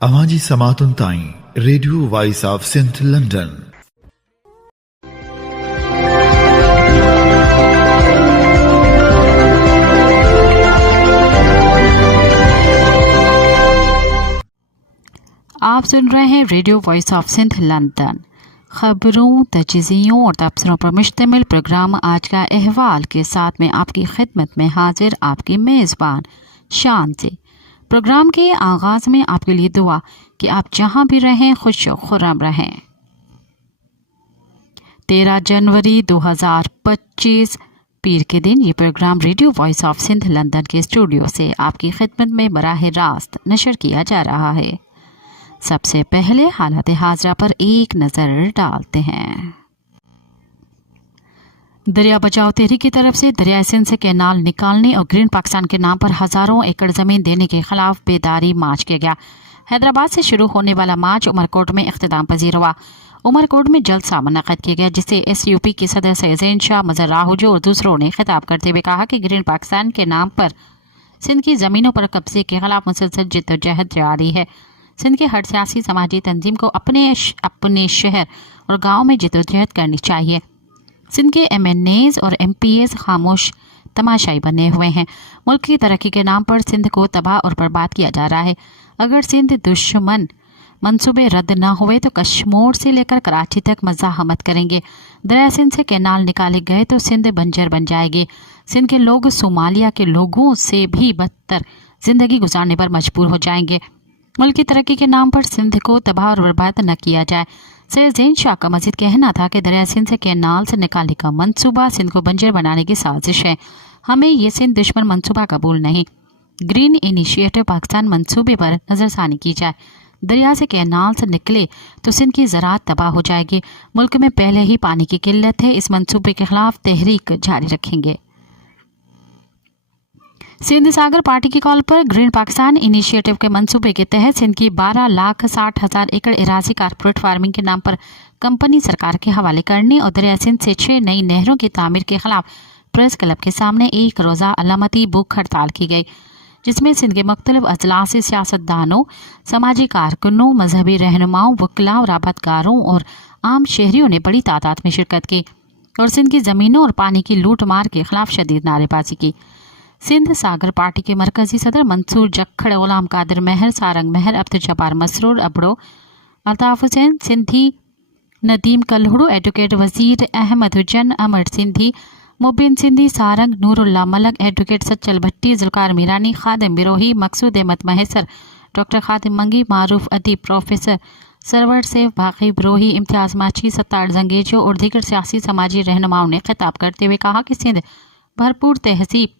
अवांजी समातुन ताईं radio voice of Sindh London. आप सुन रहे हैं radio voice of Sindh London. खबरों, तजज़ियों और तबसरों पर मुश्तमिल प्रोग्राम आज का अहवाल के साथ में आपकी खिदमत में हाजिर आपकी मेज़बान शान से। प्रोग्राम के आगाज़ में आपके लिए दुआ कि आप जहां भी रहें खुश व खुर्रम रहें। 13 जनवरी 2025 पीर के दिन ये program radio voice of Sindh London के स्टूडियो से आपकी खिदमत में बराह रास्त नशर किया जा रहा है। सबसे पहले हालात हाजरा पर एक नज़र डालते हैं। दरिया बचाओ तहरीक की तरफ से दरिया सिंध से कैनाल निकालने और ग्रीन पाकिस्तान के नाम पर हज़ारों एकड़ ज़मीन देने के खिलाफ बेदारी मार्च किया गया। हैदराबाद से शुरू होने वाला मार्च उमरकोट में इख्तिताम पजीर हुआ। उमरकोट में जलसा मुनक़्क़िद किया गया जिसे SUP के सदर सैयद शाह मज़हर राहुजो और दूसरों ने खिताब करते हुए कहा कि ग्रीन पाकिस्तान के नाम पर सिंध की ज़मीनों पर कब्जे के खिलाफ मुसलसल जिद्दोजहद जारी है। सिंध के हर सियासी समाजी तंजीम को अपने शहर और गाँव में जिद्दोजहद करनी चाहिए। सिंध के MNAs और MPAs खामोश तमाशाई बने हुए हैं। मुल्क की तरक्की के नाम पर सिंध को तबाह और बर्बाद किया जा रहा है। अगर सिंध दुश्मन मंसूबे रद्द न हुए तो कश्मीर से लेकर कराची तक मज़ाहमत करेंगे। दरिया सिंध से कैनाल निकाले गए तो सिंध बंजर बन जाएगी। सिंध के लोग सोमालिया के लोगों से भी बदतर जिंदगी गुजारने पर मजबूर हो जाएंगे। मुल्क की तरक्की के नाम पर सिंध को तबाह और बर्बाद न किया जाए। सैयद शाह का मजीद कहना था कि दरिया सिंध से कैनाल से निकालने का मंसूबा सिंध को बंजर बनाने की साजिश है। हमें ये सिंध दुश्मन मंसूबा कबूल नहीं। ग्रीन इनिशिएटिव पाकिस्तान मंसूबे पर नज़रसानी की जाए। दरिया से कैनाल से निकले तो सिंध की ज़राअत तबाह हो जाएगी। मुल्क में पहले ही पानी की किल्लत है। इस मंसूबे के खिलाफ तहरीक जारी रखेंगे। सिंध सागर पार्टी की कॉल पर ग्रीन पाकिस्तान इनिशिएटिव के मंसूबे के तहत सिंध की 12,60,000 एकड़ इराजी कारपोरेट फार्मिंग के नाम पर कंपनी सरकार के हवाले करने और दरिया सिंध से 6 नई नहरों की तामीर के खिलाफ प्रेस क्लब के सामने एक रोज़ा अलामती भूख हड़ताल की गई, जिसमें सिंध के मुख्तलिफ अजला से सियासतदानों, समाजी कारकुनों, मजहबी रहनुमाओं, वकला और आबादगारों और आम शहरियों ने बड़ी तादाद में शिरकत की और सिंध की ज़मीनों और पानी की लूट मार के खिलाफ शदीद नारेबाजी की। सिंध सागर पार्टी के मरकजी सदर मंसूर जखड़, गुलाम कादिर महर, सारंग महर, अब्दुल जब्बार मसरूर अबड़ो, अल्ताफ हुसैन सिंधी, नदीम कल्हड़ू, एडवोकेट वजीर अहमद हुजन, अमर सिंधी, मुबिन सिंधी, सारंग, नूरुल्लाह मलक, एडवोकेट सच्चल भट्टी, जुल्कार मीरानी, खादिम बिरोही, मकसूद अहमद महसर, डॉक्टर खादिम मंगी, मारूफ अदीब, प्रोफेसर सरवर सेफ, बाकी बिरोही, इम्तियाज माची, सत्तार जंगेजो और दीगर सियासी समाजी रहनुमाओं ने खिताब करते हुए कहा कि सिंध भरपूर तहजीब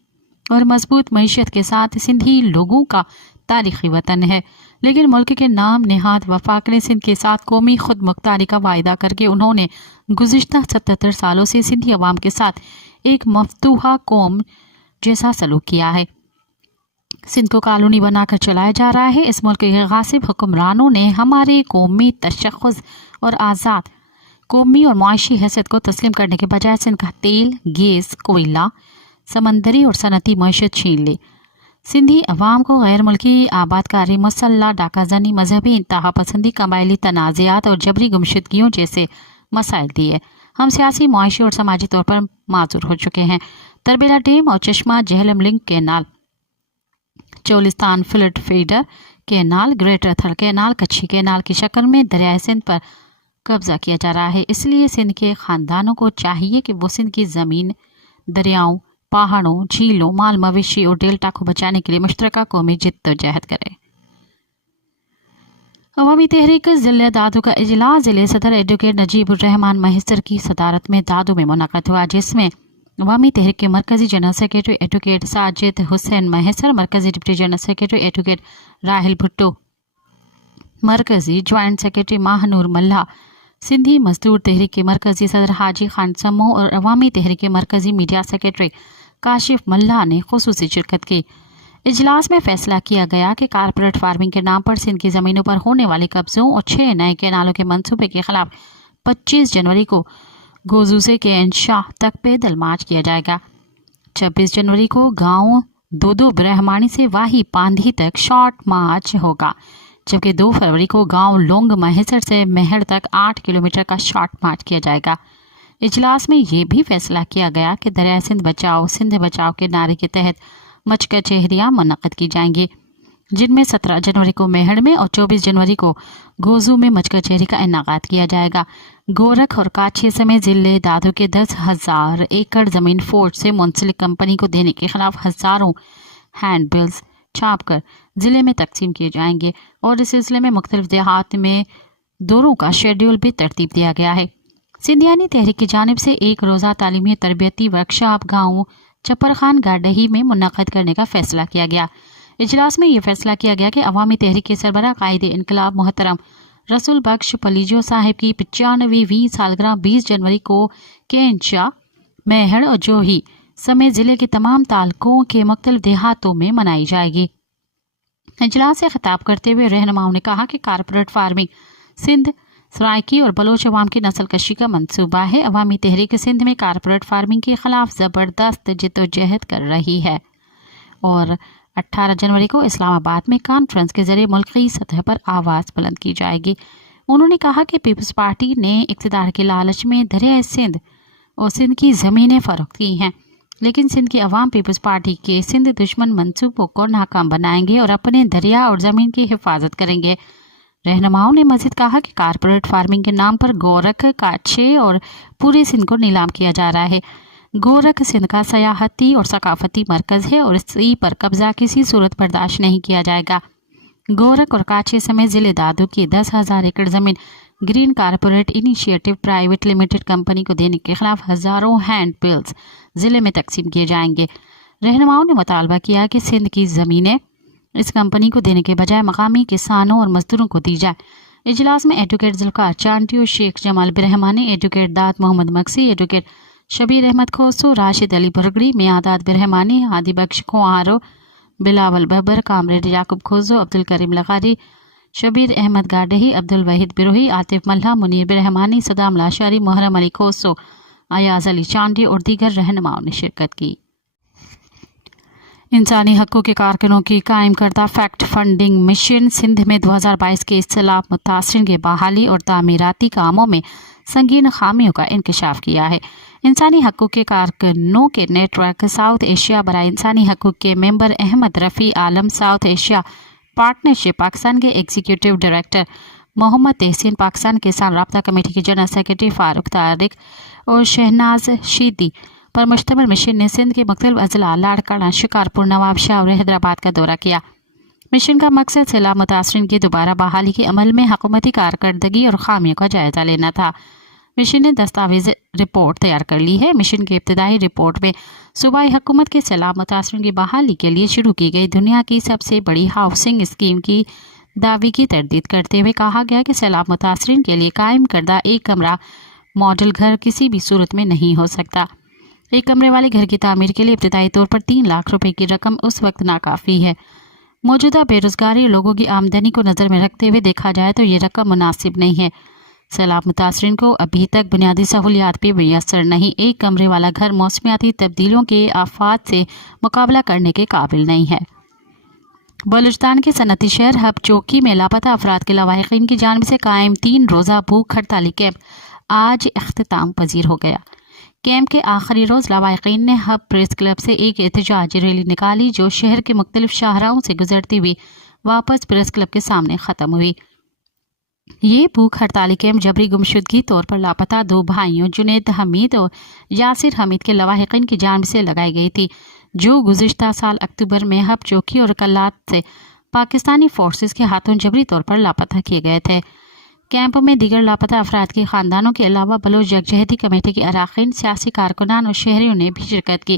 और मजबूत मईशत के साथ सिंधी लोगों का तारीखी वतन है, लेकिन मुल्क के नाम नेहाद वफाक ने सिंध के साथ कौमी खुद मुख्तारी का वायदा करके उन्होंने गुज़िश्ता 77 सालों से सिंधी अवाम के साथ एक मफतूहा कौम जैसा सलूक किया है। सिंध को कॉलोनी बनाकर चलाया जा रहा है। इस मुल्क के गासिब हुक्मरानों ने हमारे कौमी तशख़्ख़ुस और आज़ाद कौमी और मुआशी हैसियत को तस्लीम करने के बजाय सिंध का तेल, गैस, कोयला, समंदरी और सनती मईशत छीन ली। सिंधी अवाम को गैर मुल्की आबादकारी, मुसल्ला डाकाजनी, मजहबी इंतहा पसंदी, कबायली तनाज़ात और जबरी गुमशुदगियों जैसे मसाइल दिए। हम सियासी, मुआशी और समाजी तौर पर माजूर हो चुके हैं। तरबेला डैम और चश्मा Jhelum link canal, Cholistan flood feeder canal, greater थल कैनाल, कच्छी कैनाल की शक्ल में दरिया सिंध पर कब्जा किया जा रहा है। इसलिए सिंध के ख़ानदानों को चाहिए कि वो सिंध की ज़मीन, दरियाओं, पहाड़ों, झीलों, माल मवेशी और डेल्टा को बचाने के लिए मुश्तरका कौमी जिद्दोजहद करे। अवामी तहरीक ज़िले दादू का इजलास ज़िले सदर एडवोकेट नजीबुर रहमान महसर की सदारत में दादू में मुनक़्क़िद हुआ, जिसमें अवामी तहरीक के मरकज़ी general secretary advocate Sajid Hussain Mahsar, मरकज़ी deputy general secretary advocate Rahil Bhutto, मरकज़ी ज्वाइंट सेक्रेटरी माहनूर मल्ला, सिंधी मजदूर तहरीक के मरकज़ी सदर हाजी खान समो और अवामी तहरीक के मरकज़ी मीडिया सेक्रेटरी काशिफ मल्ला ने खुसूसी शिरकत की। इजलास में फैसला किया गया कि कारपोरेट फार्मिंग के नाम पर सिंध की ज़मीनों पर होने वाले कब्जों और 6 नए कैनालों के मंसूबे के खिलाफ 25 जनवरी को गोजूसे के इंशाह तक पैदल मार्च किया जाएगा। 26 जनवरी को गांव दो ब्रह्माणी से वाही पांधी तक शॉर्ट मार्च होगा। जबकि 2 फरवरी को गांव लोंग महसर से मेहड़ तक 8 किलोमीटर का शॉर्ट मार्च किया जाएगा। इजलास में ये भी फैसला किया गया कि दरिया सिंध बचाओ के नारे के तहत मच कचहरियाँ मुनक्किद की जाएंगी, जिनमें 17 जनवरी को मेहड़ में और 24 जनवरी को गोजू में मच कचहरी का इनाकात किया जाएगा। गोरख और काछे समेत जिले दादू के 10,000 एकड़ जमीन फोर्ट से मुंसलिक कंपनी को देने के खिलाफ हजारों हैंड बिल्स छाप कर जिले में तकसीम किए जाएंगे और इस सिलसिले में मुख्तलिफ देहात में दौरों का शेड्यूल भी तरतीब दिया गया है। सिंधियानी तहरीक की जानिब से एक रोज़ा तालीमी तरबियती वर्कशॉप गाँव चपर खान गाडही में मुनक्किद करने का फैसला किया गया। इजलास में यह फैसला किया गया कि अवामी तहरीक के सरबराह कायदे इनकलाब मोहतरम रसूल बख्श पलीजो साहिब की 95वीं सालगिरह 20 जनवरी को केंचा, मेहड़ और जोही समेत जिले के तमाम तालकों के मुख्तलिफ देहातों में मनाई जाएगी। इजलास से खिताब करते हुए रहनुमाओं ने कहा कि कारपोरेट फार्मिंग सिंध सराइकी और बलोच अवाम की नस्ल कशी का मंसूबा है। अवामी तहरीक सिंध में कारपोरेट फार्मिंग के खिलाफ ज़बरदस्त जिद्दोजहद कर रही है और 18 जनवरी को इस्लामाबाद में कॉन्फ्रेंस के जरिए मुल्की सतह पर आवाज़ बुलंद की जाएगी। उन्होंने कहा कि पीपल्स पार्टी ने इक़्तिदार के लालच में दरिया सिंध और सिंध की ज़मीनें फ़रोख्त की हैं, लेकिन सिंध की अवाम पीपल्स पार्टी के सिंध दुश्मन मंसूबों को नाकाम बनाएंगे और अपने दरिया और ज़मीन की हिफाजत करेंगे। रहनुमाओं ने मज़ीद कहा कि कारपोरेट फार्मिंग के नाम पर गोरख, काछे और पूरे सिंध को नीलाम किया जा रहा है। गोरख सिंध का सयाहती और सकाफती मरकज़ है और इसी पर कब्जा किसी सूरत बर्दाश्त नहीं किया जाएगा। गोरख और काछे समेत जिले दादू की 10,000 एकड़ ज़मीन green corporate initiative private limited company को देने के खिलाफ हज़ारों हैंड बिल्स ज़िले में तकसीम किए जाएंगे। रहनुमाओं ने मुतालबा किया कि सिंध की ज़मीनें इस कंपनी को देने के बजाय मकामी किसानों और मजदूरों को दी जाए। इजलास में एडवोकेट जुल्फ़िकार चांटी और शेख जमाल बिरहमानी, एडवोकेट दात मोहम्मद मक्सी, एडवोकेट शबीर अहमद खोसो, राशिद अली भरगड़ी, मियादाद बिरहमानी, हादी बख्श खोआरो, बिलावल बबर, कामरेड याकूब खोजो, अब्दुल करीम लगारी, शबीर अहमद गाडही, अब्दुल वहीद बिरोही, आतिफ मल्हा, मुनीर बिरहमानी, सदाम लाशारी, मुहर्रम अली खोसो, अयाज अली चांडी और दीगर रहनुमाओं ने शिरकत की। इंसानी हक़ों के कारकुनों की कायम करदा फैक्ट फंडिंग मिशन सिंध में 2022 के सैलाब मुतासरीन के बहाली और तामीराती कामों में संगीन खामियों का इंकशाफ किया है। इंसानी हक़ों के कारकुनों के नेटवर्क साउथ एशिया बराए इंसानी हक़ों के मेंबर अहमद रफ़ी आलम, साउथ एशिया पार्टनरशिप पाकिस्तान के एग्जीक्यूटिव डायरेक्टर मोहम्मद तहसीन, पाकिस्तान किसान राब्ता कमेटी के जनरल सेक्रेटरी फ़ारूक तारिक और शहनाज शीदी पर मुश्तमिल मिशन ने सिंध के मुख्तलिफ अजला लाड़काना, शिकारपुर, नवाबशाह और हैदराबाद का दौरा किया। मिशन का मकसद सैलाब मुतासरीन की दोबारा बहाली के अमल में हुकूमती कारकर्दगी और खामियों का जायजा लेना था। मिशन ने दस्तावेज रिपोर्ट तैयार कर ली है। मिशन की इब्तदाई रिपोर्ट में सूबाई हुकूमत के सैलाब मुतासरीन की बहाली के लिए शुरू की गई दुनिया की सबसे बड़ी हाउसिंग स्कीम की दावे की तरदीद करते हुए कहा गया कि सैलाब मुतासरीन के लिए कायम करदा एक कमरा मॉडल घर किसी भी सूरत में नहीं हो सकता। एक कमरे वाले घर की तामीर के लिए इब्तदाई तौर पर 3 लाख रुपए की रकम उस वक्त नाकाफ़ी है। मौजूदा बेरोजगारी लोगों की आमदनी को नज़र में रखते हुए देखा जाए तो ये रकम मुनासिब नहीं है। सैलाब मुतासरीन को अभी तक बुनियादी सहूलियात भी मैसर नहीं। एक कमरे वाला घर मौसमियाती तब्दीलियों के आफात से मुकाबला करने के काबिल नहीं है। बलूचिस्तान के सनती शहर हब चौकी में लापता अफराद के लवाहिकीन की जानिब से कायम 3 रोज़ा भूख हड़ताली कैंप आज इख्तिताम पजीर हो गया। कैंप के आखिरी रोज़ लवाहिकीन ने हब प्रेस क्लब से एक एहतजाजी रैली निकाली जो शहर के मुख्तलिफ शाहराहों से गुजरती हुई वापस प्रेस क्लब के सामने ख़त्म हुई। ये भूख हड़ताली कैंप जबरी गुमशुदगी तौर पर लापता 2 भाइयों जुनैद हमीद और यासिर हमीद के लवाहिकीन की जानिब से लगाई गई थी, जो गुज़िश्ता साल अक्टूबर में हब चौकी और कल्लात से पाकिस्तानी फोर्सेस के हाथों जबरी तौर पर लापता किए गए थे। कैंप में दीगर लापता अफराद के ख़ानदानों के अलावा बलोच यकजहती कमेटी के अरकान, सियासी कारकुनान और शहरियों ने भी शिरकत की।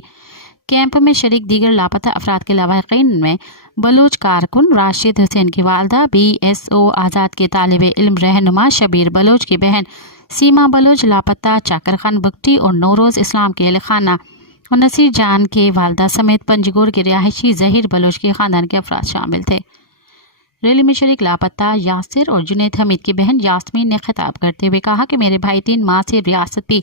कैंप में शरीक दीगर लापता अफराद के लवाहिकीन में बलोच कारकुन राशिद हुसैन की वालदा, BSO आज़ाद के तालिब इल्म रहनुमा शबीर बलोच की बहन सीमा बलोच लापता, चाकर खान बुगटी और नौरोज़ इस्लाम के खाना और नसीर जान के वालदा समेत पंजगोर के रिहायशी ज़हीर बलोच के ख़ानदान के अफराद शामिल थे। रैली में शरीक लापता यासिर और जुनैद हमीद की बहन यास्मीन ने खिताब करते हुए कहा कि मेरे भाई 3 माह से रियासती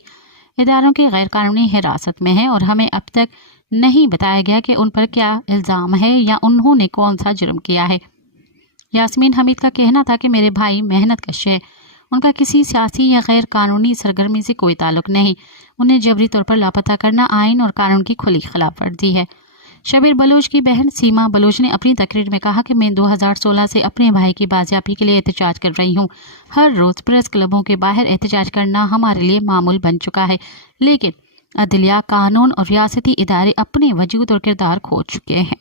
इदारों के गैर कानूनी हिरासत में हैं और हमें अब तक नहीं बताया गया कि उन पर क्या इल्ज़ाम है या उन्होंने कौन सा जुर्म किया है। यास्मीन हमीद का कहना था कि मेरे भाई मेहनत कश है, उनका किसी सियासी या गैर कानूनी सरगर्मी से कोई ताल्लुक नहीं, उन्हें जबरी तौर पर लापता करना आइन और कानून की खुली खिलाफ वर्जी है। शबीर बलोच की बहन सीमा बलोच ने अपनी तकरीर में कहा कि मैं 2016 से अपने भाई की बाजियाबी के लिए एहतजाज कर रही हूँ। हर रोज़ प्रेस क्लबों के बाहर एहतजाज करना हमारे लिए मामूल बन चुका है, लेकिन अदलिया, कानून और रियासती इदारे अपने वजूद और किरदार खो चुके हैं।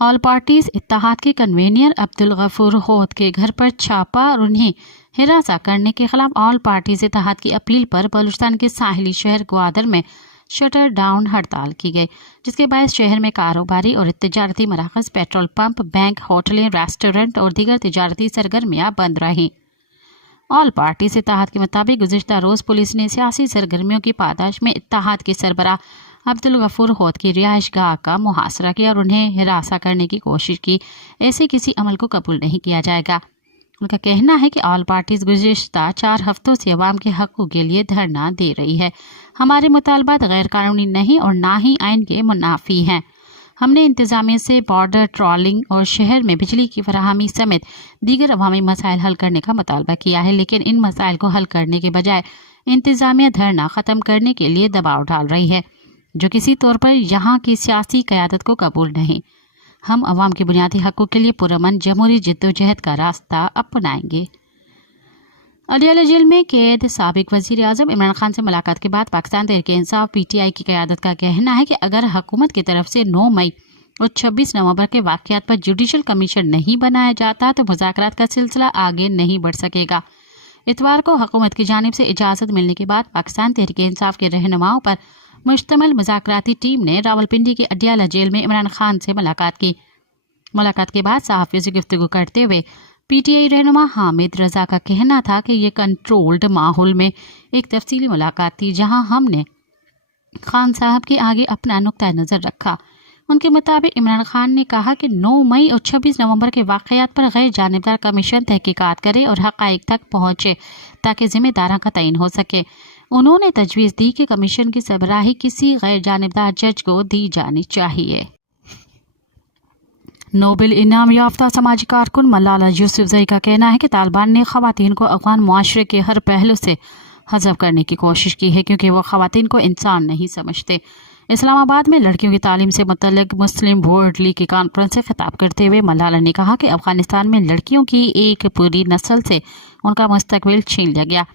ऑल पार्टीज इत्तेहाद के कन्वीनर अब्दुल गफूर होद के घर पर छापा और उन्हें हिरासा करने के खिलाफ ऑल पार्टीज इत्तेहाद की अपील पर बलूचिस्तान के साहिली शहर ग्वादर में शटर डाउन हड़ताल की गई, जिसके बायस शहर में कारोबारी और तिजारती मराकज, पेट्रोल पंप, बैंक, होटलें, रेस्टोरेंट और दीगर तिजारती सरगर्मियां बंद रहीं। ऑल पार्टीज इत्तेहाद के मुताबिक गुज़िश्ता रोज़ पुलिस ने सियासी सरगर्मियों की पादाश में इत्तेहाद के सरबराह अब्दुल गफूर होद की रिहाइश गाह का मुहासरा किया और उन्हें हिरासा करने की कोशिश की। ऐसे किसी अमल को कबूल नहीं किया जाएगा। उनका कहना है कि ऑल पार्टीज गुज़िश्ता 4 हफ्तों से अवाम के हक़ों के लिए धरना दे रही है। हमारे मुतालबात गैर कानूनी नहीं और ना ही आइन के मुनाफी हैं। हमने इंतज़ामिया से बॉर्डर ट्रॉलिंग और शहर में बिजली की फराहमी समेत दीगर अवामी मसाइल हल करने का मुतालबा किया है, लेकिन इन मसाइल को हल करने के बजाय इंतज़ामिया धरना ख़त्म करने के लिए दबाव डाल रही है, जो किसी तौर पर यहाँ की सियासी क़यादत को कबूल नहीं। हम अवाम के बुनियादी हक़ों के लिए पुरअमन जमहूरी जद्दोजहद का रास्ता अपनाएंगे। अडयाला जेल में कैद साबिक वज़ीर आज़म इमरान खान से मुलाकात के बाद पाकिस्तान तहरीक-ए-इंसाफ PTI की क़यादत का कहना है कि अगर हुकूमत की तरफ से 9 मई और 26 नवंबर के वाक़यात पर जुडिशल कमीशन नहीं बनाया जाता तो मुज़ाकरात का सिलसिला आगे नहीं बढ़ सकेगा। इतवार को हुकूमत की जानिब से इजाज़त मिलने के बाद पाकिस्तान तहरीक-ए-इंसाफ के रहनुमाओं पर मुश्तमिल मुज़ाकराती टीम ने रावलपिंडी के अडयाला जेल में इमरान खान से मुलाकात की। मुलाकात के बाद सहाफ़ियों से गुफ्तगू करते हुए PTI रहनुमा हामिद रजा का कहना था कि ये कंट्रोल्ड माहौल में एक तफसीली मुलाकात थी, जहां हमने खान साहब के आगे अपना नुक्ता नज़र रखा। उनके मुताबिक इमरान खान ने कहा कि 9 मई और 26 नवंबर के वाक़यात पर गैर जानिबदार कमीशन तहकीकात करे और हक़ाइक़ तक पहुँचे ताकि ज़िम्मेदारों का तयन हो सके। उन्होंने तजवीज़ दी कि कमीशन की सरबराही किसी गैर जानिबदार जज को दी जानी चाहिए। नोबेल इनाम याफ्ता समाजी कारकुन मलाला यूसुफजई का कहना है कि तालिबान ने ख़वातीन को अफ़गान मुआशरे के हर पहलू से हज़फ करने की कोशिश की है, क्योंकि वो ख़वातीन को इंसान नहीं समझते। इस्लामाबाद में लड़कियों की तालीम से मुतल्लिक़ मुस्लिम वर्ल्ड लीग की कॉन्फ्रेंस से खिताब करते हुए मलाला ने कहा कि अफ़गानिस्तान में लड़कियों की एक पूरी नस्ल से उनका मुस्तक़बिल छीन लिया गया।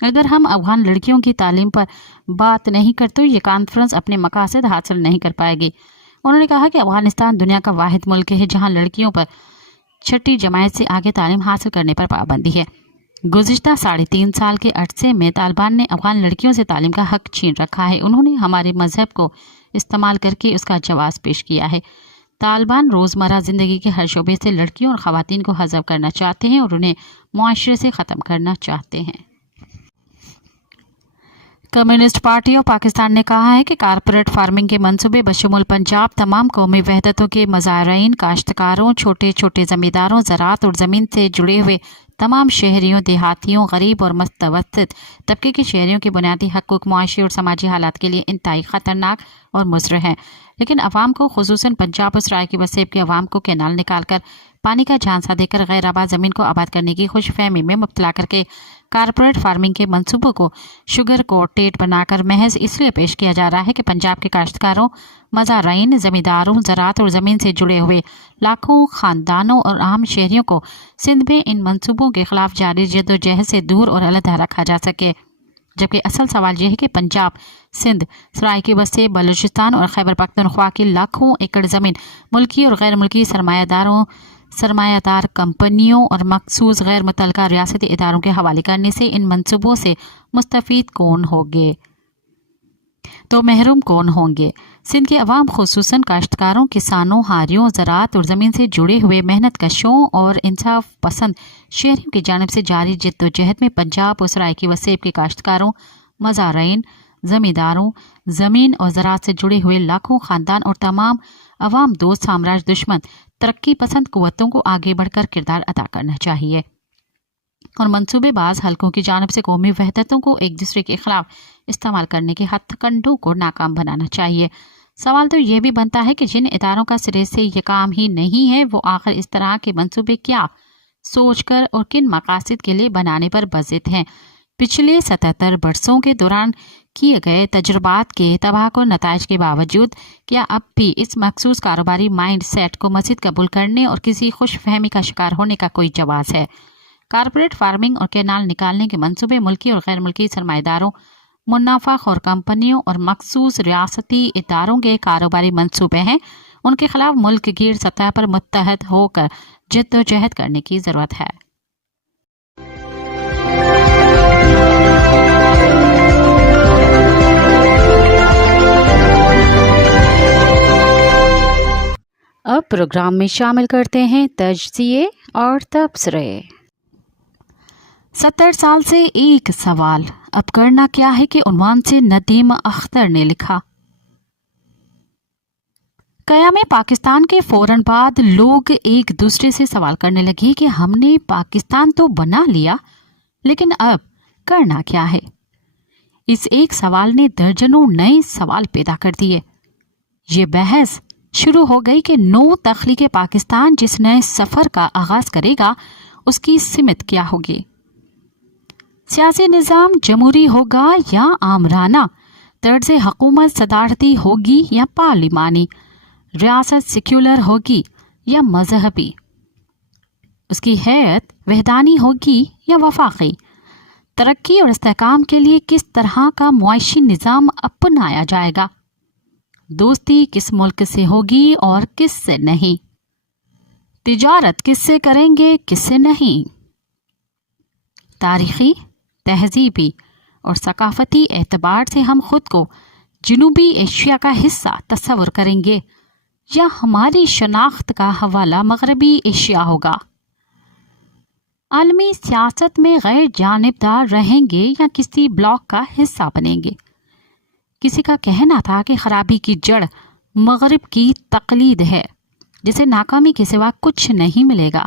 अगर हम अफ़गान लड़कियों की तालीम पर बात नहीं करते तो ये कॉन्फ्रेंस अपने मकासद हासिल नहीं कर पाएगी। उन्होंने कहा कि अफ़गानिस्तान दुनिया का वाहिद मुल्क है जहां लड़कियों पर 6ठी जमात से आगे तालीम हासिल करने पर पाबंदी है। गुज़िश्ता 3.5 साल के अरसे में तालिबान ने अफ़गान लड़कियों से तालीम का हक़ छीन रखा है। उन्होंने हमारे मज़हब को इस्तेमाल करके उसका जवाब पेश किया है। तालिबान रोज़मर्रा ज़िंदगी के हर शोबे से लड़कियों और ख़वातीन को हज़फ करना चाहते हैं और उन्हें मुआशरे से ख़त्म करना चाहते हैं। कम्युनिस्ट पार्टी ऑफ पाकिस्तान ने कहा है कि कारपोरेट फार्मिंग के मंसूबे बशमूल पंजाब तमाम कौमी वहदतों के मज़ारीन, काश्तकारों, छोटे छोटे ज़मींदारों, ज़राअत और ज़मीन से जुड़े हुए तमाम शहरियों, देहातियों, गरीब और मुतवस्सित तबके के शहरियों के बुनियादी हक़ूक़, मुआशी और समाजी हालात के लिए इंतहाई ख़तरनाक और मुज़र हैं। लेकिन अवाम को, खुसूसन पंजाब और सराइकी वसेब के अवाम को कैनाल निकाल कर पानी का झांसा देकर गैर आबाद ज़मीन को आबाद करने की खुशफहमी में मुब्तला करके कारपोरेट फार्मिंग के मंसूबों को शुगर कोटेड बनाकर महज इसलिए पेश किया जा रहा है कि पंजाब के काश्तकारों, मज़ारीन, ज़मींदारों, ज़राअत और ज़मीन से जुड़े हुए लाखों ख़ानदानों और आम शहरियों को सिंध में इन मंसूबों के ख़िलाफ़ जारी जद्दोजहद से दूर और अलहदा रखा जा सके। जबकि असल सवाल यह है कि पंजाब, सिंध, सराइकी वसेब, बलूचिस्तान और खैबर पख्तूनख्वा की लाखों एकड़ ज़मीन मुल्की और गैर मुल्की सरमायादार कंपनियों और मखसूस गैर मुतल्लका रियासती इदारों के हवाले करने से इन मंसूबों से मुस्तफ़ीद कौन होंगे, तो महरूम कौन होंगे? सिंध के अवाम, खुसूसन काश्तकारों, किसानों, हारियों, ज़राअत और ज़मीन से जुड़े हुए मेहनत कशों और इंसाफ पसंद शहरियों की जानिब से जारी जद्दोजहद में पंजाब और सराइकी वसेब के काश्तकारों, मज़ारीन, ज़मींदारों, ज़मीन और ज़राअत से जुड़े हुए लाखों ख़ानदान और तमाम अवाम दोस्त, साम्राज्य दुश्मन, तरक्की पसंद क़ुव्वतों को आगे बढ़कर किरदार अदा करना चाहिए और मंसूबेबाज हलकों की जानिब से कौमी वहदतों को एक दूसरे के खिलाफ इस्तेमाल करने के हथकंडों को नाकाम बनाना चाहिए। سوال تو یہ بھی بنتا ہے کہ جن اداروں کا سرے سے یہ کام ہی نہیں ہے وہ آخر اس طرح کے منصوبے کیا سوچ کر اور کن مقاصد کے لیے بنانے پر بضد ہیں۔ پچھلے 77 برسوں کے دوران کیے گئے تجربات کے تباہ نتائج کے باوجود کیا اب بھی اس مخصوص کاروباری مائنڈ سیٹ کو مزید قبول کرنے اور کسی خوش فہمی کا شکار ہونے کا کوئی جواز ہے؟ کارپوریٹ فارمنگ اور کینال نکالنے کے منصوبے ملکی اور غیر ملکی سرمایہ داروں، منافع خور کمپنیوں اور مخصوص ریاستی اداروں کے کاروباری منصوبے ہیں۔ ان کے خلاف ملک گیر سطح پر متحد ہو کر جد و جہد کرنے کی ضرورت ہے۔ اب پروگرام میں شامل کرتے ہیں تجزیے اور تبصرے۔ 70 سال سے ایک سوال، اب کرنا کیا ہے کہ عنوان سے ندیم اختر نے لکھا۔ قیام پاکستان کے فوراً بعد لوگ ایک دوسرے سے سوال کرنے لگے کہ ہم نے پاکستان تو بنا لیا لیکن اب کرنا کیا ہے؟ اس ایک سوال نے درجنوں نئے سوال پیدا کر دیے۔ یہ بحث شروع ہو گئی کہ نو تخلیق پاکستان جس نئے سفر کا آغاز کرے گا اس کی سمت کیا ہوگی؟ سیاسی نظام جمہوری ہوگا یا آمرانہ؟ طرز حکومت صدارتی ہوگی یا پارلیمانی؟ ریاست سیکولر ہوگی یا مذہبی؟ اس کی حیثیت وحدانی ہوگی یا وفاقی؟ ترقی اور استحکام کے لیے کس طرح کا معاشی نظام اپنایا جائے گا؟ دوستی کس ملک سے ہوگی اور کس سے نہیں؟ تجارت کس سے کریں گے کس سے نہیں؟ تاریخی، تہذیبی اور ثقافتی اعتبار سے ہم خود کو جنوبی ایشیا کا حصہ تصور کریں گے یا ہماری شناخت کا حوالہ مغربی ایشیا ہوگا؟ عالمی سیاست میں غیر جانبدار رہیں گے یا کسی بلاک کا حصہ بنیں گے؟ کسی کا کہنا تھا کہ خرابی کی جڑ مغرب کی تقلید ہے جسے ناکامی کے سوا کچھ نہیں ملے گا۔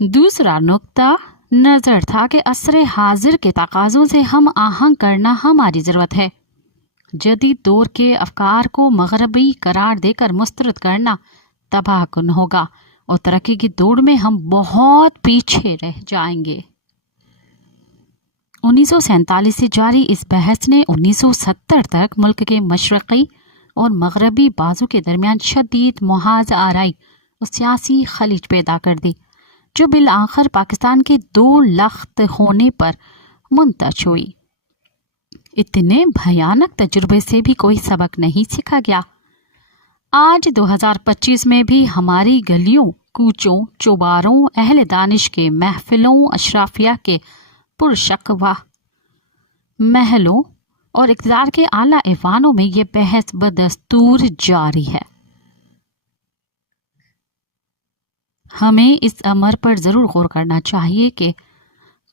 دوسرا نقطہ نظر تھا کہ عصر حاضر کے تقاضوں سے ہم آہنگ کرنا ہماری ضرورت ہے۔ جدید دور کے افکار کو مغربی قرار دے کر مسترد کرنا تباہ کن ہوگا اور ترقی کی دوڑ میں ہم بہت پیچھے رہ جائیں گے۔ 1947 سے جاری اس بحث نے 1970 تک ملک کے مشرقی اور مغربی بازو کے درمیان شدید محاذ آرائی اور سیاسی خلیج پیدا کر دی جو بالآخر پاکستان کے 2 لخت ہونے پر منتج ہوئی۔ اتنے بھیانک تجربے سے بھی کوئی سبق نہیں سیکھا گیا۔ آج 2025 میں بھی ہماری گلیوں، کوچوں، چوباروں، اہل دانش کے محفلوں، اشرافیہ کے پرشکوہ محلوں اور اقتدار کے اعلیٰ ایوانوں میں یہ بحث بدستور جاری ہے۔ ہمیں اس امر پر ضرور غور کرنا چاہیے کہ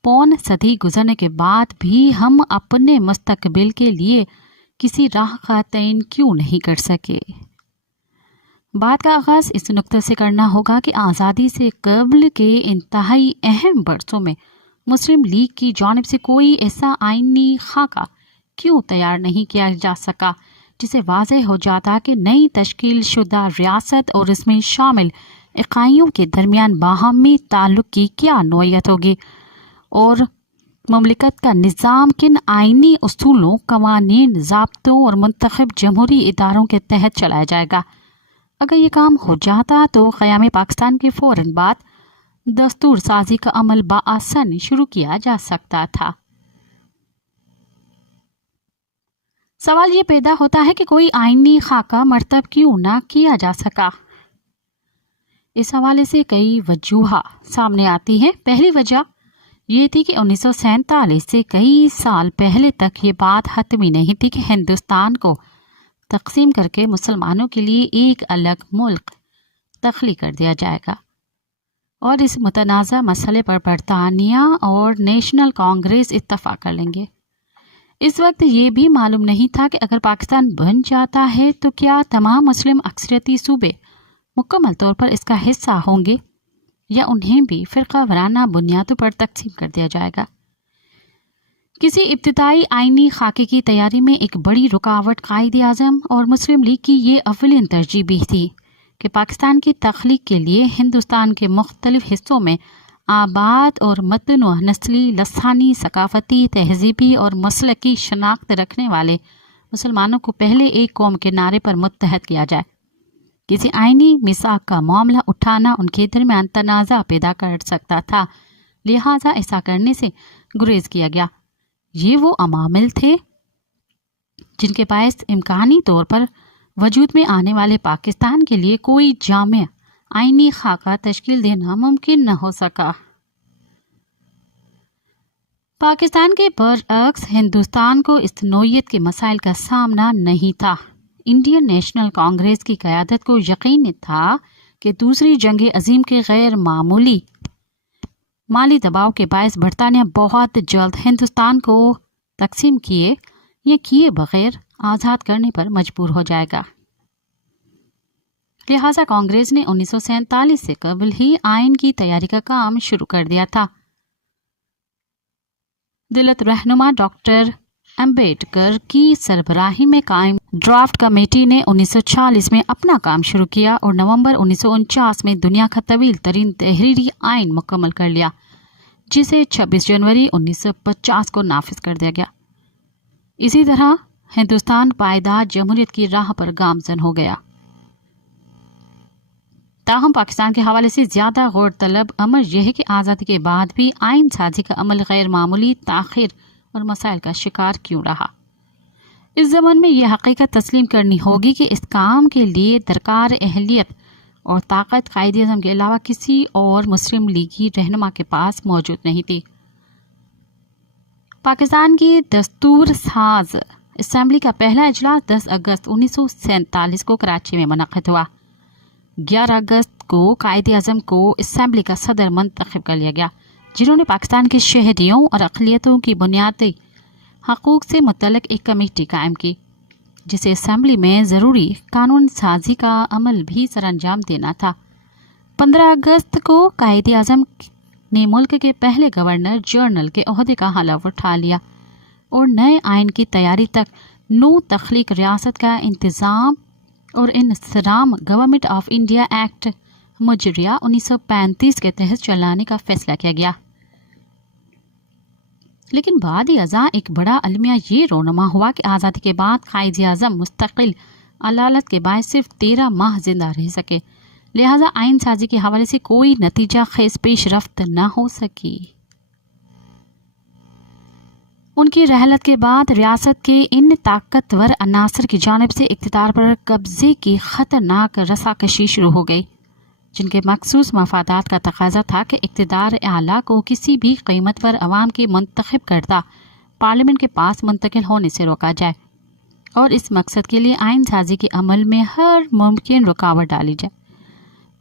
پون صدی گزرنے کے بعد بھی ہم اپنے مستقبل کے لیے کسی راہ کا تعین کیوں نہیں کر سکے۔ بات کا آغاز اس نقطے سے کرنا ہوگا کہ آزادی سے قبل کے انتہائی اہم برسوں میں مسلم لیگ کی جانب سے کوئی ایسا آئینی خاکہ کیوں تیار نہیں کیا جا سکا جسے واضح ہو جاتا کہ نئی تشکیل شدہ ریاست اور اس میں شامل اقائیوں کے درمیان باہمی تعلق کی کیا نوعیت ہوگی اور مملکت کا نظام کن آئینی اصولوں، قوانین، ضابطوں اور منتخب جمہوری اداروں کے تحت چلایا جائے گا۔ اگر یہ کام ہو جاتا تو قیام پاکستان کے فوراً بعد دستور سازی کا عمل بآسانی شروع کیا جا سکتا تھا۔ سوال یہ پیدا ہوتا ہے کہ کوئی آئینی خاکہ مرتب کیوں نہ کیا جا سکا؟ اس حوالے سے کئی وجوہات سامنے آتی ہیں۔ پہلی وجہ یہ تھی کہ 1947 سے کئی سال پہلے تک یہ بات حتمی نہیں تھی کہ ہندوستان کو تقسیم کر کے مسلمانوں کے لیے ایک الگ ملک تخلیق کر دیا جائے گا، اور اس متنازع مسئلے پر برطانیہ اور نیشنل کانگریس اتفاق کر لیں گے۔ اس وقت یہ بھی معلوم نہیں تھا کہ اگر پاکستان بن جاتا ہے تو کیا تمام مسلم اکثریتی صوبے مکمل طور پر اس کا حصہ ہوں گے یا انہیں بھی فرقہ وارانہ بنیادوں پر تقسیم کر دیا جائے گا۔ किसी इब्तिदाई आईनी खाके की तैयारी में एक बड़ी रुकावट कायद आज़म और मुस्लिम लीग की ये अव्वलीन तरजीह भी थी कि पाकिस्तान की तख्लीक के लिए हिंदुस्तान के मुख्तलिफ हिस्सों में आबाद और मतनुआ नस्ली, लसानी, सकाफती, तहजीबी और मसलकी शनाख्त रखने वाले मुसलमानों को पहले एक कौम के नारे पर मुत्तहद किया जाए। किसी आईनी मिसाक का मामला उठाना उनके दरमियान तनाज़ा पैदा कर सकता था, लिहाजा ऐसा करने से गुरेज किया गया। ये वो अमामिल थे जिनके बायस इम्कानी तौर पर वजूद में आने वाले पाकिस्तान के लिए कोई जामिया आईनी खाका तश्कील देना मुमकिन न हो सका। पाकिस्तान के बरअक्स हिंदुस्तान को इस नौयत के मसाइल का सामना नहीं था। इंडियन नेशनल कांग्रेस की क़यादत को यकीन था कि दूसरी जंग अजीम के गैर मामूली माली दबाव के बायस बरतानिया बहुत जल्द हिंदुस्तान को तकसीम किए या किए बगैर आज़ाद करने पर मजबूर हो जाएगा। लिहाजा कांग्रेस ने 1947 से कबल ही आइन की तैयारी का काम शुरू कर दिया था। दिलत रहनुमा डॉक्टर अम्बेडकर की सरबराही में कायम ड्राफ्ट कमेटी ने 1940 में अपना काम शुरू किया और नवंबर 1949 में दुनिया का तवील तरीन तहरीरी आइन मुकम्मल कर लिया, जिसे 26 जनवरी 1950 को नाफिज कर दिया गया। इसी तरह हिंदुस्तान पायदार जमहूरियत की राह पर गामजन हो गया। ताहम पाकिस्तान के हवाले से ज्यादा गौर तलब अमर यह है कि आज़ादी के बाद भी आइन साजी का अमल गैर मामूली ताखिर और मसाइल का शिकार क्यों रहा। इस ज़माने में यह हकीकत तस्लीम करनी होगी कि इस काम के लिए दरकार अहलियत और ताकत कायद-ए-आज़म के अलावा किसी और मुस्लिम लीगी रहनुमा के पास मौजूद नहीं थी। पाकिस्तान की दस्तूर साज असम्बली का पहला इजलास 10 अगस्त 1947 को कराची में मुनक़िद हुआ। 11 अगस्त को कायद-ए-आज़म को असम्बली का सदर मंतखब कर लिया गया, जिन्होंने पाकिस्तान के शहरियों और अक़लियतों की बुनियादी हकूक़ से मुतल्लिक़ एक कमेटी कायम की, जिसे असम्बली में ज़रूरी कानून साजी का अमल भी सरअंजाम देना था। 15 अगस्त को कायद-ए-आज़म ने मुल्क के पहले गवर्नर जनरल के ओहदे का हलफ उठा लिया और नए आइन की तैयारी तक नौ तख्लीक रियासत का इंतज़ाम और इंसराम government of India act Mujaria 1935 के तहत चलाने का फैसला किया गया। लेकिन बाद अज़ा एक बड़ा अलमिया ये रोनमा हुआ कि आज़ादी के बाद कायद-ए-आज़म मुस्तकिल अलालत के बाद सिर्फ 13 माह जिंदा रह सके, लिहाजा आइन साजी के हवाले से कोई नतीजा खेज पेश रफ्त न हो सकी। उनकी रहलत के बाद रियासत के इन ताकतवर अनासर की जानिब से इक़्तिदार पर कब्जे की खतरनाक रसाकशी शुरू हो गई, जिनके मखसूस मफादात का तकाजा था कि इक़्तिदार आला को किसी भी कीमत पर अवाम के मुंतखब करदा पार्लियामेंट के पास मुंतकिल होने से रोका जाए और इस मकसद के लिए आइन साजी के अमल में हर मुमकिन रुकावट डाली जाए।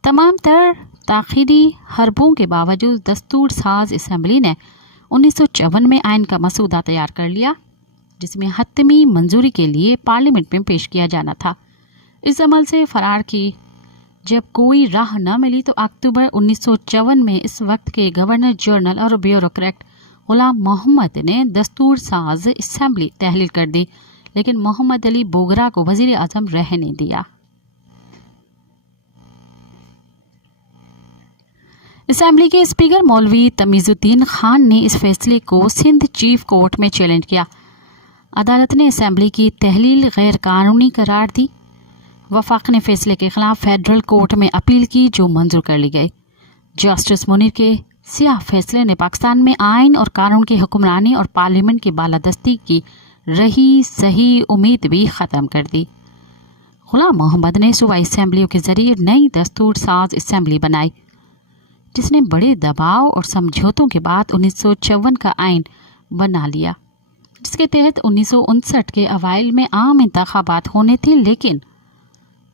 तमाम तर ताख़ीरी हरबों के बावजूद दस्तूर साज असम्बली ने 1954 में आइन का मसूदा तैयार कर लिया, जिसमें हतमी मंजूरी के लिए पार्लियामेंट में पेश किया जाना था। इस अमल से फरार की जब कोई राह न मिली तो अक्टूबर 1954 में इस वक्त के गवर्नर जनरल और ब्यूरोक्रेट गुलाम मोहम्मद ने दस्तूर साज असम्बली तहलील कर दी, लेकिन मोहम्मद अली बोगरा को वजीर आज़म रहने दिया। असम्बली के स्पीकर मौलवी तमीजुद्दीन खान ने इस फैसले को सिंध चीफ कोर्ट में चैलेंज किया। अदालत ने असम्बली की तहलील गैर कानूनी करार दी। वफाक ने फैसले के खिलाफ फेडरल कोर्ट में अपील की, जो मंजूर कर ली गई। जस्टिस मुनीर के सियाह फैसले ने पाकिस्तान में आइन और कानून की हुक्मरानी और पार्लियामेंट की बालादस्ती की रही सही उम्मीद भी ख़त्म कर दी। गुलाम मोहम्मद ने सूबाई असम्बलियों के जरिए नई दस्तूर साज असम्बली बनाई, जिसने बड़े दबाव और समझौतों के बाद 1954 का आइन बना लिया, जिसके तहत 1959 के अवाइल में आम इंतखाबात होने थे, लेकिन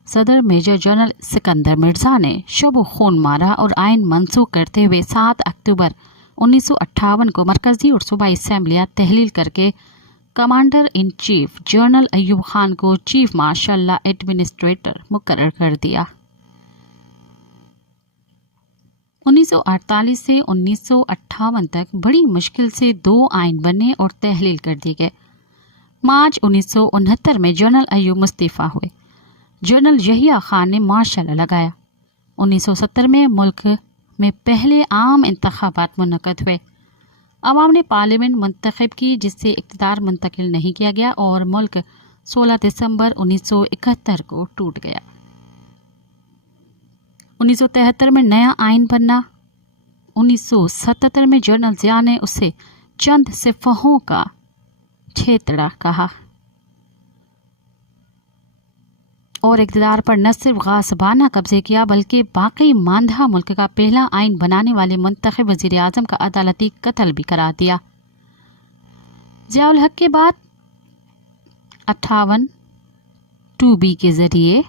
सदर मेजर जनरल सिकंदर मिर्ज़ा ने शब खून मारा और आइन मनसूख करते हुए 7 अक्टूबर 1958 को मरकज़ी और सूबाई असम्बलियाँ तहलील करके commander in chief general Ayub Khan को चीफ मार्शल एडमिनिस्ट्रेटर मुकर्रर कर दिया। 1948 से 1958 तक बड़ी मुश्किल से 2 आइन बने और तहलील कर दिए गए। मार्च 1969 में जनरल अयूब मुस्तफ़ा हुए। जनरल यहिया खान ने मार्शल लगाया। 1970 में मुल्क में पहले आम इंतखाबात मुनक़द हुए। अवाम ने पार्लियामेंट मुंतखब की जिससे इक़्तिदार मुंतकिल नहीं किया गया और मुल्क 16 दिसंबर 1971 को टूट गया। 1973 में नया आइन बनना। 1977 में जनरल ज़िया ने उसे चंद सिफहों का छेतड़ा कहा और इक़्तिदार पर न सिर्फ गासबाना कब्जे किया बल्कि बाकी मांधा मुल्क का पहला आइन बनाने वाले मुंतखब वज़ीर आज़म का अदालती कत्ल भी करार दिया। ज़ियाउल हक के बाद 58 2B के जरिए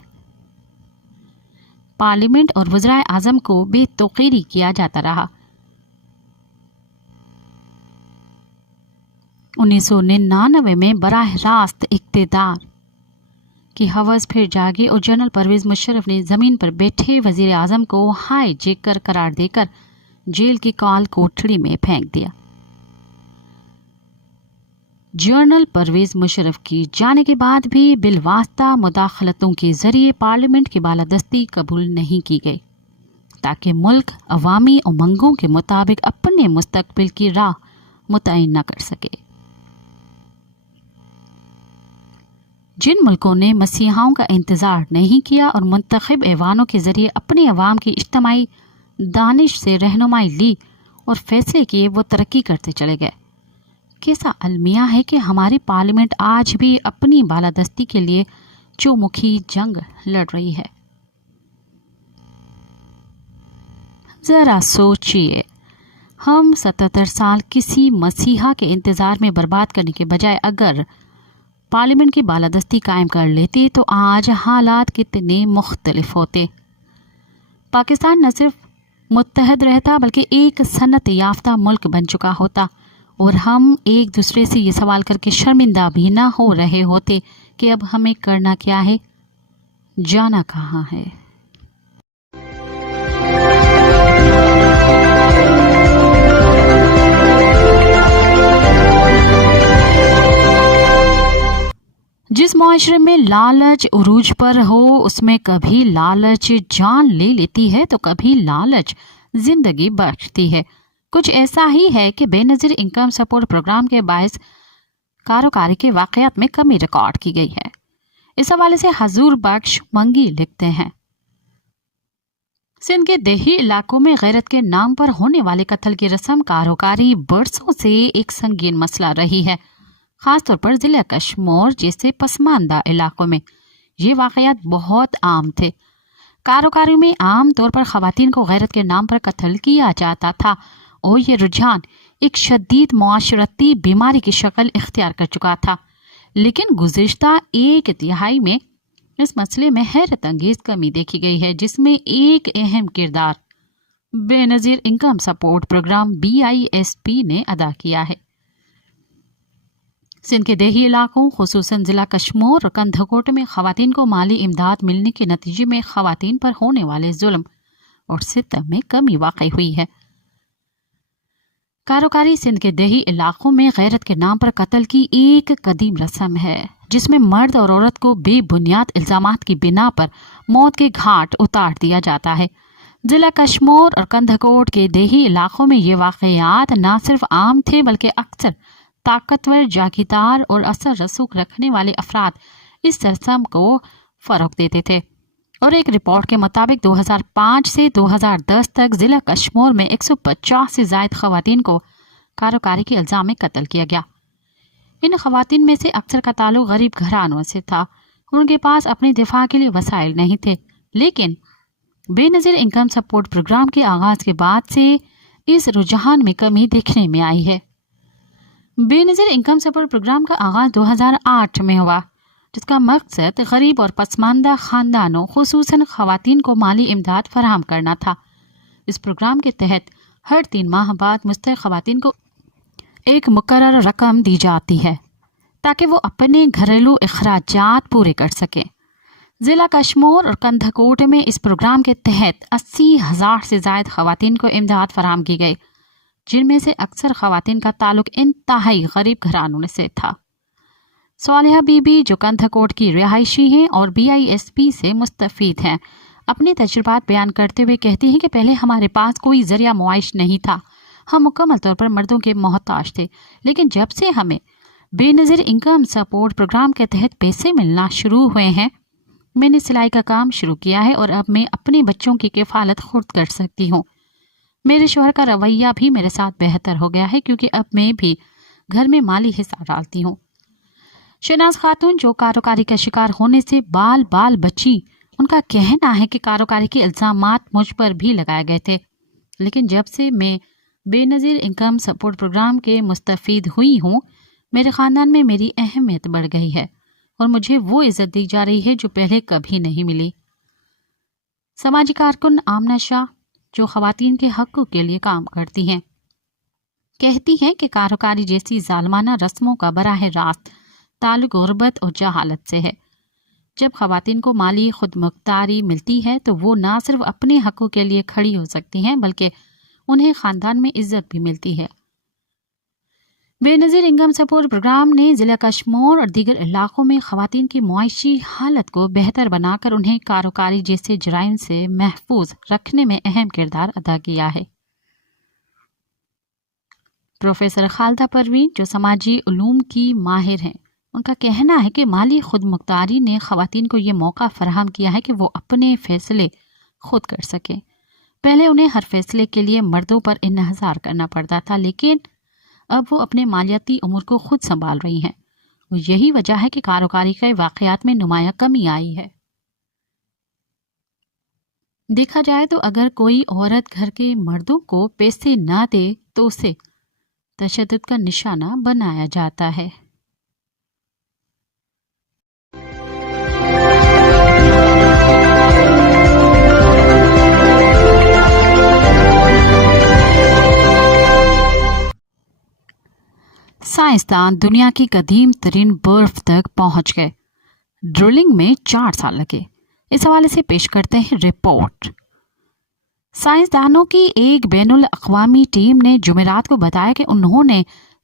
पार्लियामेंट और वज़ीर आज़म को बेतौक़ीरी किया जाता रहा। 1999 में बराह रास्त इक़्तिदार की हवस फिर जागी और जनरल परवेज़ मुशर्रफ ने ज़मीन पर बैठे वज़ीर आज़म को हाई जेकर करार देकर जेल की काल कोठड़ी में फेंक दिया। जनरल परवेज़ मुशर्रफ की जाने के बाद भी बिलवास्ता मुदाखलतों के जरिए पार्लियामेंट की बालादस्ती कबूल नहीं की गई ताकि मुल्क अवामी उमंगों के मुताबिक अपने मुस्तकबिल की राह मुतय्यन न कर सके। जिन मुल्कों ने मसीहाओं का इंतज़ार नहीं किया और मुंतखब ऐवानों के जरिए अपने अवाम की इज्तिमाई दानिश से रहनुमाई ली और फैसले किए, वो तरक्की करते चले गए। कैसा अलमिया है कि हमारी पार्लियामेंट आज भी अपनी बालादस्ती के लिए चौमुखी जंग लड़ रही है। जरा सोचिए, हम 77 साल किसी मसीहा के इंतज़ार में बर्बाद करने के बजाय अगर पार्लियामेंट की बालादस्ती कायम कर लेती तो आज हालात कितने मुख्तलिफ होते। पाकिस्तान न सिर्फ मुत्तहद रहता बल्कि एक सनत याफ्ता मुल्क बन चुका होता और हम एक दूसरे से ये सवाल करके शर्मिंदा भी ना हो रहे होते कि अब हमें करना क्या है, जाना कहाँ है। जिस मुआशरे में लालच उरूज पर हो उसमें कभी लालच जान ले लेती है तो कभी लालच जिंदगी बख्शती है। कुछ ऐसा ही है कि बेनज़ीर इनकम सपोर्ट प्रोग्राम के बायस कारोबारी के वाक़यात में कमी रिकॉर्ड की गई है। इस हवाले से हजूर बख्श मंगी लिखते हैं, सिंध के देही इलाकों में गैरत के नाम पर होने वाले कत्ल की रस्म कारोबारी बरसों से एक संगीन मसला रही है। खासतौर पर जिला कश्मीर जैसे पसमानदा इलाकों में ये वाक़यात बहुत आम थे। कारोबारी में आम तौर पर ख़वातीन को गैरत के नाम पर कत्ल किया जाता था और ये रुझान एक शदीद मुआशरती बीमारी की शक्ल इख्तियार कर चुका था। लेकिन गुज़िश्ता एक तिहाई में इस मसले में हैरत अंगेज कमी देखी गई है, जिसमें एक अहम किरदार Benazir income support program BISP ने अदा किया है। सिंध के देही इलाकों खुसूसन जिला कश्मीर और कंधकोट में ख़वातीन को माली इमदाद मिलने के नतीजे में ख़वातीन पर होने वाले जुल्म और सितम में कमी वाक़ई हुई है। कारोबारी सिंध के देही इलाकों में गैरत के नाम पर कत्ल की एक कदीम रस्म है, जिसमें मर्द और औरत को बेबुनियाद इल्ज़ामात की बिना पर मौत के घाट उतार दिया जाता है। जिला कश्मीर और कंधकोट के देही इलाकों में ये वाक़यात न सिर्फ आम थे बल्कि अक्सर ताकतवर, जागीरदार और असर रसूख रखने वाले अफराद इस रस्म को फ़रोग़ देते थे। और एक रिपोर्ट के मुताबिक 2005 से 2010 तक ज़िला कश्मीर में 150 से ज़ायद ख़वातीन को कारोबारी के इल्ज़ाम में कत्ल किया गया। इन ख़वातीन में से अक्सर का ताल्लुक़ गरीब घरानों से था। उनके पास अपने दिफा के लिए वसाइल नहीं थे। लेकिन बेनज़ीर इनकम सपोर्ट प्रोग्राम के आगाज़ के बाद से इस रुझान में कमी देखने में आई है। बेनज़ीर इनकम सपोर्ट प्रोग्राम का आगाज़ 2008 में हुआ, जिसका मकसद गरीब और पसमानदा ख़ानदानों खुसूसन ख़वातीन को माली इमदाद फराहम करना था। इस प्रोग्राम के तहत हर 3 माह बाद मुस्तहिक़ ख़वातीन को एक मुकर्रर रकम दी जाती है ताकि वो अपने घरेलू अखराजात पूरे कर सकें। ضلع کشمور اور کندھکوٹ میں اس پروگرام کے تحت 80,000 سے زائد خواتین کو امداد فراہم کی گئی، جن میں سے اکثر خواتین کا تعلق انتہائی غریب گھرانوں سے تھا۔ صالحہ بی بی جو کندھکوٹ کی رہائشی ہیں اور BISP سے مستفید ہیں، اپنے تجربات بیان کرتے ہوئے کہتی ہیں کہ پہلے ہمارے پاس کوئی ذریعہ معاش نہیں تھا، ہم مکمل طور پر مردوں کے محتاج تھے، لیکن جب سے ہمیں بے نظیر انکم سپورٹ پروگرام کے تحت پیسے ملنا شروع ہوئے ہیں، میں نے سلائی کا کام شروع کیا ہے اور اب میں اپنے بچوں کی کفالت خود کر سکتی ہوں۔ میرے شوہر کا رویہ بھی میرے ساتھ بہتر ہو گیا ہے کیونکہ اب میں بھی گھر میں مالی حصہ ڈالتی ہوں۔ شہناز خاتون جو کاروکاری کا شکار ہونے سے بال بچی، ان کا کہنا ہے کہ کاروکاری کے الزامات مجھ پر بھی لگائے گئے تھے، لیکن جب سے میں بے نظیر انکم سپورٹ پروگرام کے مستفید ہوئی ہوں، میرے خاندان میں میری اہمیت بڑھ گئی ہے اور مجھے وہ عزت دی جا رہی ہے جو پہلے کبھی نہیں ملی۔ سماجی کارکن آمنہ شاہ جو خواتین کے حقوق کے لیے کام کرتی ہیں، کہتی ہیں کہ کاروکاری جیسی ظالمانہ رسموں کا براہ راست تعلق غربت اور جہالت سے ہے۔ جب خواتین کو مالی خود مختاری ملتی ہے تو وہ نہ صرف اپنے حقوق کے لیے کھڑی ہو سکتی ہیں بلکہ انہیں خاندان میں عزت بھی ملتی ہے۔ بے نظیر انکم سپورٹ پروگرام نے ضلع کشمور اور دیگر علاقوں میں خواتین کی معاشی حالت کو بہتر بنا کر انہیں کاروکاری جیسے جرائم سے محفوظ رکھنے میں اہم کردار ادا کیا ہے۔ پروفیسر خالدہ پروین جو سماجی علوم کی ماہر ہیں، ان کا کہنا ہے کہ مالی خود مختاری نے خواتین کو یہ موقع فراہم کیا ہے کہ وہ اپنے فیصلے خود کر سکیں۔ پہلے انہیں ہر فیصلے کے لیے مردوں پر انحصار کرنا پڑتا تھا، لیکن اب وہ اپنے مالیاتی امور کو خود سنبھال رہی ہیں اور یہی وجہ ہے کہ کاروکاری کے واقعات میں نمایاں کمی آئی ہے۔ دیکھا جائے تو اگر کوئی عورت گھر کے مردوں کو پیسے نہ دے تو اسے تشدد کا نشانہ بنایا جاتا ہے۔ سائنسدان دنیا کی قدیم ترین برف تک پہنچ گئے، ڈرلنگ میں 4 سال لگے۔ اس حوالے سے پیش کرتے ہیں رپورٹ۔ سائنسدانوں کی ایک بین الاقوامی ٹیم نے جمعرات کو بتایا کہ انہوں نے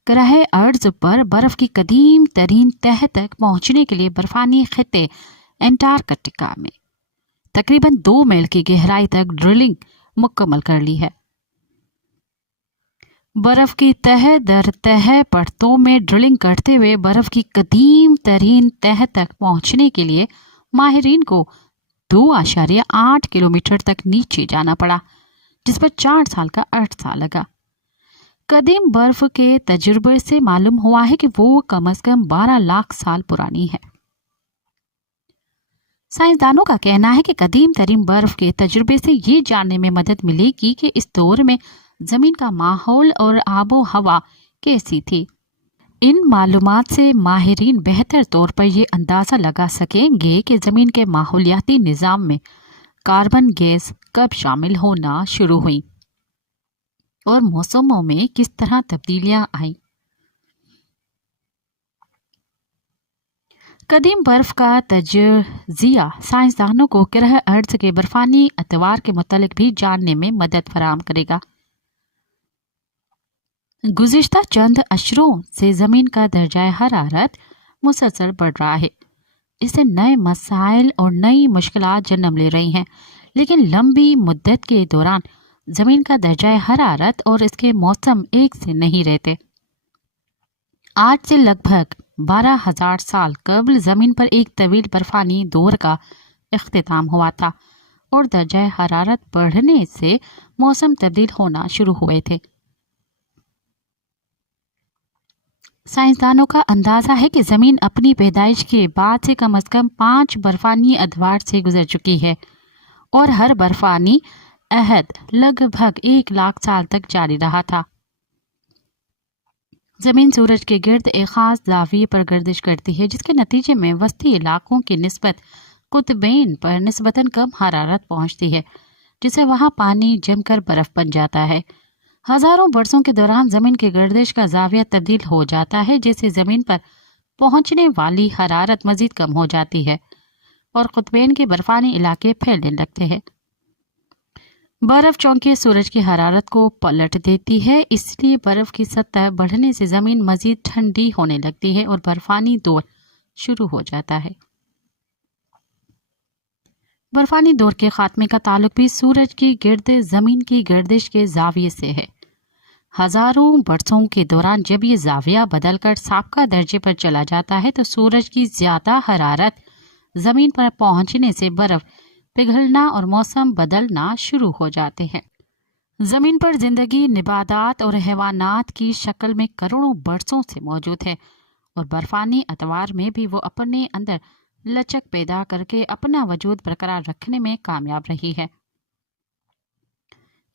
کرۂ ارض پر برف کی قدیم ترین تہہ تک پہنچنے کے لیے برفانی خطے انٹارکٹیکا میں تقریباً 2 میل کی گہرائی تک ڈرلنگ مکمل کر لی ہے۔ برف کی تہہ در تہہ پرتوں میں ڈرلنگ کرتے ہوئے برف کی قدیم ترین تہہ تک پہنچنے کے لیے ماہرین کو 2.8 کلومیٹر تک نیچے جانا پڑا، جس پر 4 سال کا عرصہ لگا۔ قدیم برف کے تجربے سے معلوم ہوا ہے کہ وہ کم از کم 12 لاکھ سال پرانی ہے۔ سائنسدانوں کا کہنا ہے کہ قدیم ترین برف کے تجربے سے یہ جاننے میں مدد ملے گی کہ اس دور میں زمین کا ماحول اور آب و ہوا کیسی تھی۔ ان معلومات سے ماہرین بہتر طور پر یہ اندازہ لگا سکیں گے کہ زمین کے ماحولیاتی نظام میں کاربن گیس کب شامل ہونا شروع ہوئی اور موسموں میں کس طرح تبدیلیاں آئیں۔ قدیم برف کا تجزیہ سائنسدانوں کو کرۂ ارض کے برفانی اطوار کے متعلق بھی جاننے میں مدد فراہم کرے گا۔ گزشتہ چند اشروں سے زمین کا درجہ حرارت مسلسل بڑھ رہا ہے، اس سے نئے مسائل اور نئی مشکلات جنم لے رہی ہیں، لیکن لمبی مدت کے دوران زمین کا درجہ حرارت اور اس کے موسم ایک سے نہیں رہتے۔ آج سے لگ بھگ 12,000 سال قبل زمین پر ایک طویل برفانی دور کا اختتام ہوا تھا اور درجہ حرارت بڑھنے سے موسم تبدیل ہونا شروع ہوئے تھے۔ سائنسدانوں کا اندازہ ہے کہ زمین اپنی پیدائش کے بعد سے کم از کم 5 برفانی ادوار سے گزر چکی ہے اور ہر برفانی عہد لگ بھگ 1 لاکھ سال تک جاری رہا تھا۔ زمین سورج کے گرد ایک خاص زاویے پر گردش کرتی ہے، جس کے نتیجے میں وسطی علاقوں کی نسبت قطبین پر نسبتاً کم حرارت پہنچتی ہے، جس سے وہاں پانی جم کر برف بن جاتا ہے۔ ہزاروں برسوں کے دوران زمین کی گردش کا زاویہ تبدیل ہو جاتا ہے، جس سے زمین پر پہنچنے والی حرارت مزید کم ہو جاتی ہے اور قطبین کے برفانی علاقے پھیلنے لگتے ہیں۔ برف چونکہ سورج کی حرارت کو پلٹ دیتی ہے، اس لیے برف کی سطح بڑھنے سے زمین مزید ٹھنڈی ہونے لگتی ہے اور برفانی دور شروع ہو جاتا ہے۔ برفانی دور کے خاتمے کا تعلق بھی سورج کی گرد زمین کی گردش کے زاویے سے ہے۔ ہزاروں برسوں کے دوران جب یہ زاویہ بدل کر سابقہ درجے پر چلا جاتا ہے تو سورج کی زیادہ حرارت زمین پر پہنچنے سے برف پگھلنا اور موسم بدلنا شروع ہو جاتے ہیں۔ زمین پر زندگی نباتات اور حیوانات کی شکل میں کروڑوں برسوں سے موجود ہے اور برفانی اتوار میں بھی وہ اپنے اندر لچک پیدا کر کے اپنا وجود برقرار رکھنے میں کامیاب رہی ہے۔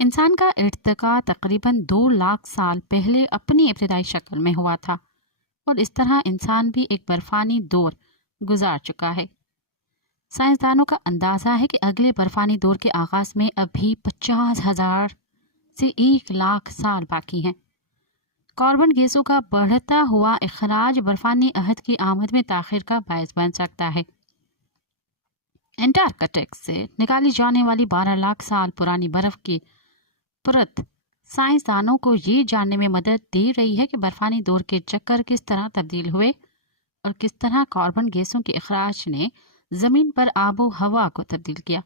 انسان کا ارتقاء تقریباً 2 لاکھ سال پہلے اپنی ابتدائی شکل میں ہوا تھا اور اس طرح انسان بھی ایک برفانی دور گزار چکا ہے۔ سائنسدانوں کا اندازہ ہے کہ اگلے برفانی دور کے آغاز میں ابھی 50,000 سے 1 لاکھ سال باقی ہیں۔ کاربن گیسوں کا بڑھتا ہوا اخراج برفانی عہد کی آمد میں تاخیر کا باعث بن سکتا ہے۔ انٹارکٹک سے نکالی جانے والی 12 لاکھ سال پرانی برف کی پرت سائنسدانوں کو یہ جاننے میں مدد دے رہی ہے کہ برفانی دور کے چکر کس طرح تبدیل ہوئے اور کس طرح کاربن گیسوں کے اخراج نے زمین پر آب و ہوا کو تبدیل کیا۔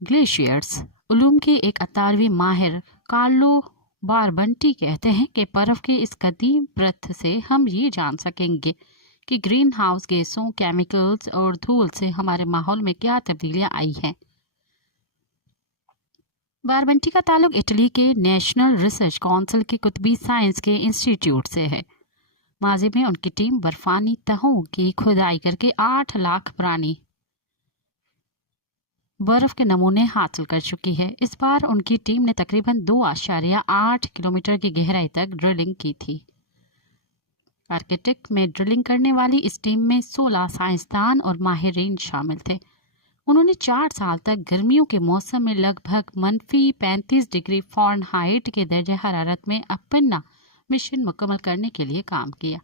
گلیشیئرز علوم کے ایک اطالوی ماہر کارلو باربنٹی کہتے ہیں کہ برف کے اس قدیم پرت سے ہم یہ جان سکیں گے کہ گرین ہاؤس گیسوں، کیمیکلز اور دھول سے ہمارے ماحول میں کیا تبدیلیاں آئی ہیں۔ باربنٹی کا تعلق اٹلی کے نیشنل ریسرچ کونسل کے قطبی سائنس کے انسٹی ٹیوٹ سے ہے۔ ماضی میں ان کی ٹیم برفانی تہوں کی کھدائی کر کے 8 لاکھ پرانی برف کے نمونے حاصل کر چکی ہے۔ اس بار ان کی ٹیم نے تقریباً 2.8 کلومیٹر کی گہرائی تک ڈرلنگ کی تھی۔ آرکٹک میں ڈرلنگ کرنے والی اس ٹیم میں 16 سائنسدان اور ماہرین شامل تھے۔ انہوں نے 4 سال تک گرمیوں کے موسم میں لگ بھگ -35 ڈگری فارنہائٹ کے درجہ حرارت میں اپنا مشن مکمل کرنے کے لیے کام کیا۔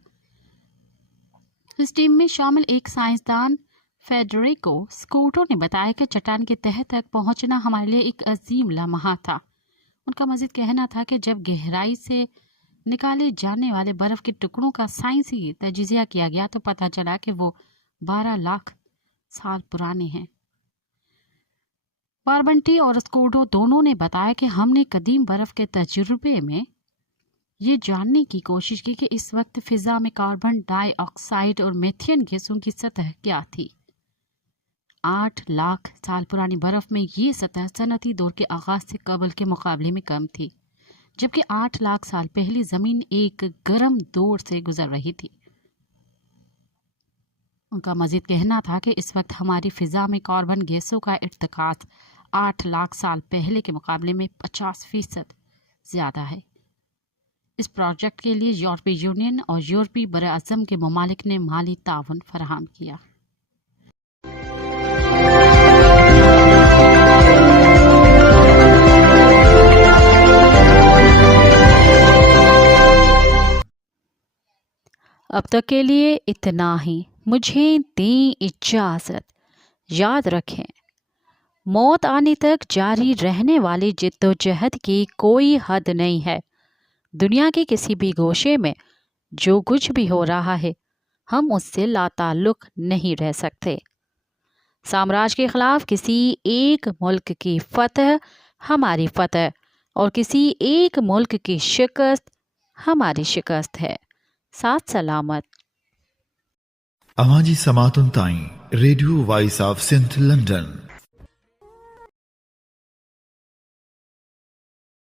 اس ٹیم میں شامل ایک سائنسدان فیڈریکو سکوٹو نے بتایا کہ چٹان کے تہہ تک پہنچنا ہمارے لیے ایک عظیم لمحہ تھا۔ ان کا مزید کہنا تھا کہ جب گہرائی سے نکالے جانے والے برف کے ٹکڑوں کا سائنسی تجزیہ کیا گیا تو پتہ چلا کہ وہ 12 لاکھ سال پرانے ہیں۔ باربنٹی اور اسکوڈو دونوں نے بتایا کہ ہم نے قدیم برف کے تجربے میں یہ جاننے کی کوشش کی کہ اس وقت فضا میں کاربن ڈائی آکسائڈ اور میتھین گیسوں کی سطح کیا تھی۔ 8 لاکھ سال پرانی برف میں یہ سطح صنعتی دور کے آغاز سے قبل کے مقابلے میں کم تھی، جبکہ 8 لاکھ سال پہلے زمین ایک گرم دور سے گزر رہی تھی۔ ان کا مزید کہنا تھا کہ اس وقت ہماری فضا میں کاربن گیسوں کا ارتکاز 8 لاکھ سال پہلے کے مقابلے میں 50% زیادہ ہے۔ اس پروجیکٹ کے لیے یورپی یونین اور یورپی براعظم کے ممالک نے مالی تعاون فراہم کیا۔ اب تک کے لیے اتنا ہی، مجھے دیں اجازت۔ یاد رکھیں، موت آنے تک جاری رہنے والی جدوجہد کی کوئی حد نہیں ہے۔ دنیا کے کسی بھی گوشے میں جو کچھ بھی ہو رہا ہے، ہم اس سے لا تعلق نہیں رہ سکتے۔ سامراج کے خلاف کسی ایک ملک کی فتح ہماری فتح اور کسی ایک ملک کی شکست ہماری شکست ہے۔ ساتھ سلامت۔ اواں جی سماعتن تائیں radio voice of Sindh London